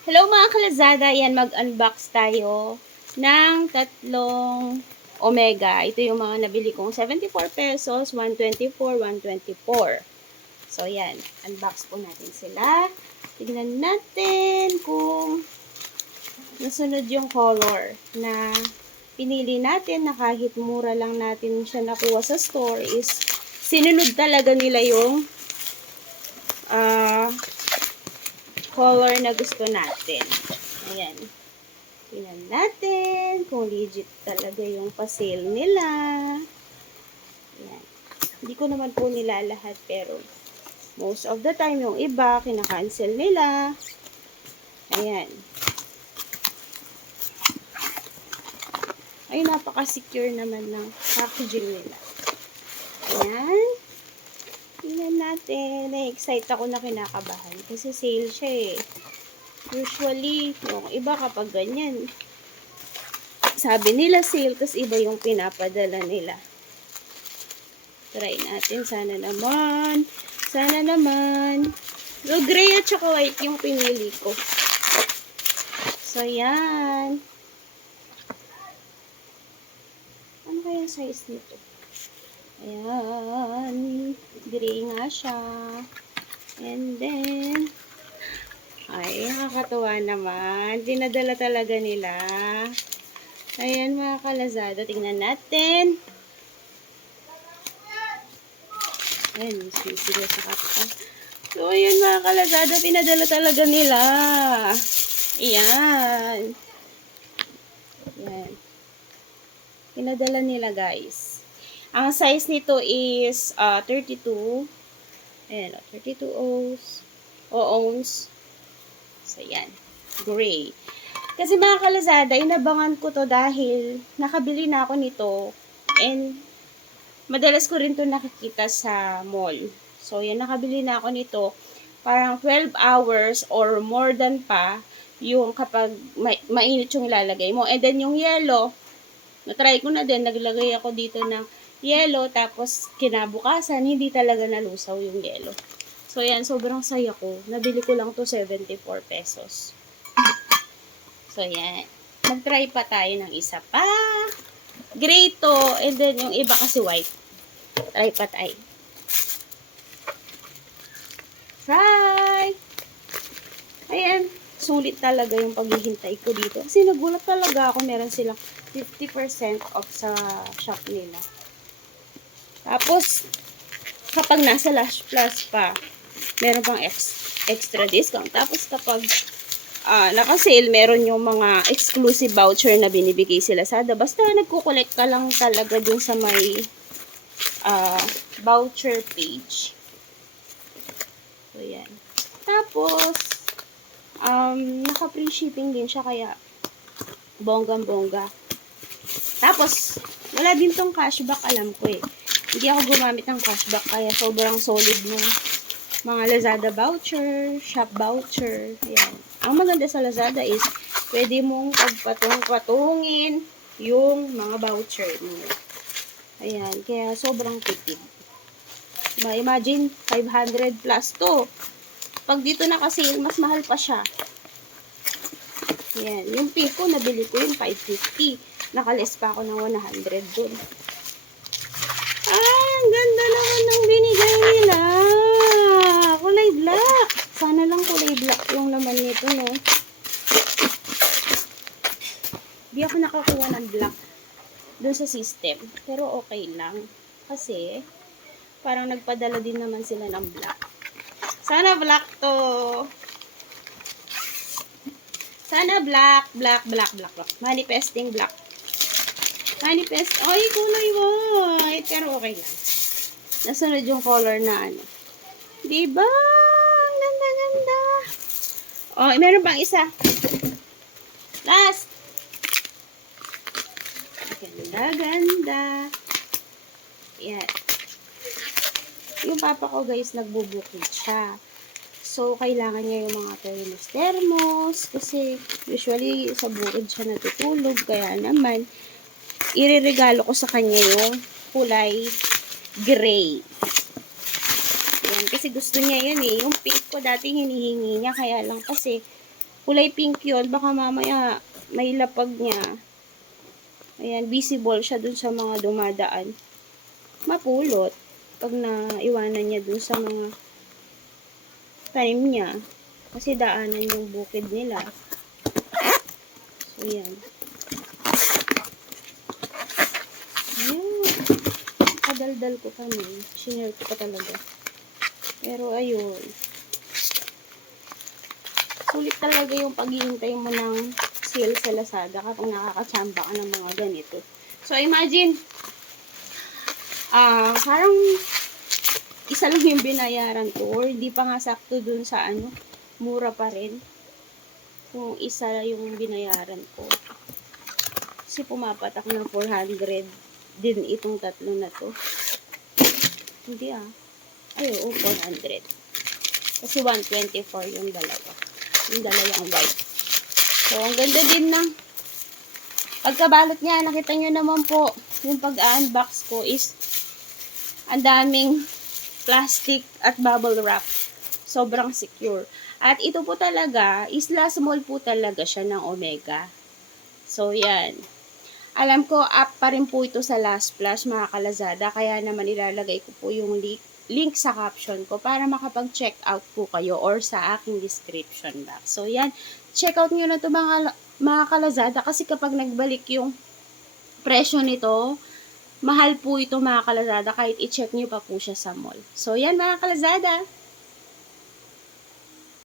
Hello mga kalazada, yan mag-unbox tayo ng tatlong Omega. Ito yung mga nabili kong 74 pesos, 124, 124. So yan, unbox po natin sila. Tignan natin kung nasunod yung color na pinili natin na kahit mura lang natin siya nakuha sa store is sinunod talaga nila yung color na gusto natin. Ayan. Tingnan natin kung legit talaga yung pa-sale nila. Ayan. Hindi ko naman po nila lahat pero most of the time yung iba, kinakancel nila. Ayan. Ay, napaka-secure naman ng packaging nila. Ayan. Tingnan natin. Na-excite ako na kinakabahan kasi sale siya eh. Usually, yung iba kapag ganyan, sabi nila sale, tas iba yung pinapadala nila. Try natin. Sana naman. Sana naman. So, gray at saka white yung pinili ko. So, yan. Ano kaya size nito? Ayan. Gray nga siya. And then, ay, nakakatuwa naman. Dinadala talaga nila. Ayan mga kalazada. Tingnan natin. Ayan, sisigaw sa kata. So, ayan mga kalazada. Pinadala talaga nila. Ayan. Ayan. Pinadala nila guys. Ang size nito is 32. Ayan, 32 ounce. So, yan. Gray. Kasi mga kalazada, inabangan ko to dahil nakabili na ako nito. And, madalas ko rin to nakikita sa mall. So, yan. Nakabili na ako nito. Parang 12 hours or more than pa yung kapag mainit yung ilalagay mo. And then, yung yellow, na-try ko na din. Naglagay ako dito ng yellow. Tapos, kinabukasan, hindi talaga nalusaw yung yellow. So, yan, sobrang saya ko. Nabili ko lang to 74 pesos. So, yan. Mag-try pa tayo ng isa pa. Gray to. And then, yung iba kasi white. Try pa tayo. Try! Ayan. Sulit talaga yung paghihintay ko dito. Kasi nagulat talaga ako. Meron silang 50% off sa shop nila. Tapos, kapag nasa Lush Plus pa, meron pang extra discount. Tapos kapag naka-sale, meron yung mga exclusive voucher na binibigay sila sa Lazada. Basta nagko-collect ka lang talaga dun sa may voucher page. So, yan. Tapos, naka-free shipping din siya, kaya bonggang-bongga. Tapos, wala din tong cashback, alam ko eh. Hindi ako gumamit ng cashback, kaya sobrang solid ng mga Lazada voucher, shop voucher. Ayan. Ang maganda sa Lazada is, pwede mong pagpatong-patungin yung mga voucher mo. Ayan. Kaya sobrang tipid. Imagine, 500 plus to. Pag dito naka-sale, mas mahal pa siya. Ayan. Yung Pico, nabili ko yung 550. Nakalis pa ako ng 100 dun. Ang ganda naman ng binigay nila. Kulay black. Sana lang kulay black yung laman nito, no? Di ako nakakuha ng black dun sa system. Pero okay lang. Kasi, parang nagpadala din naman sila ng black. Sana black to. Sana black. Manifesting black. Ay, kulay white. Pero okay lang. Nasunod yung color na ano. Diba? Ganda. Oh, meron pang isa. Last. Ganda. Yan. Yung papa ko guys, nagbubukid siya. So, kailangan niya yung mga thermos. Kasi, usually, sa bukid siya natutulog. Kaya naman, ireregalo ko sa kanya yung kulay gray. Yan, kasi gusto niya yun eh. Yung pink ko dating hinihingi niya. Kaya lang kasi, Kulay pink yun. Baka mamaya may lapag niya. Ayan, visible siya dun sa mga dumadaan. Mapulot. Pag naiwanan niya dun sa mga tanim niya. Kasi daanan yung bukid nila. So, yan. Ayan. Kadaldal ko kami. Shinare ko pa talaga. Pero, ayun. Sulit talaga yung paghihintay mo ng sale sa Lazada kapag nakakachamba ka ng mga ganito. So, imagine, parang isa lang yung binayaran ko or di pa nga sakto dun sa mura pa rin kung isa yung binayaran ko. Kasi pumapatak ng 400 din itong tatlo na to. Hindi Ay, oo, 400. Kasi 124 yung dalawa. Yung dalawang white. So, ang ganda din ng pagkabalot niya. Nakita nyo naman po, yung pag-unbox ko is ang daming plastic at bubble wrap. Sobrang secure. At ito po talaga, isla small po talaga siya ng Omega. So, yan. Alam ko, up pa rin po ito sa Last Flash, mga kalazada. Kaya naman ilalagay ko po yung link sa caption ko para makapag-check out po kayo or sa aking description box. So, yan. Check out nyo na ito mga kalazada kasi kapag nagbalik yung presyo nito, mahal po ito mga kalazada kahit i-check nyo pa po siya sa mall. So, yan mga kalazada.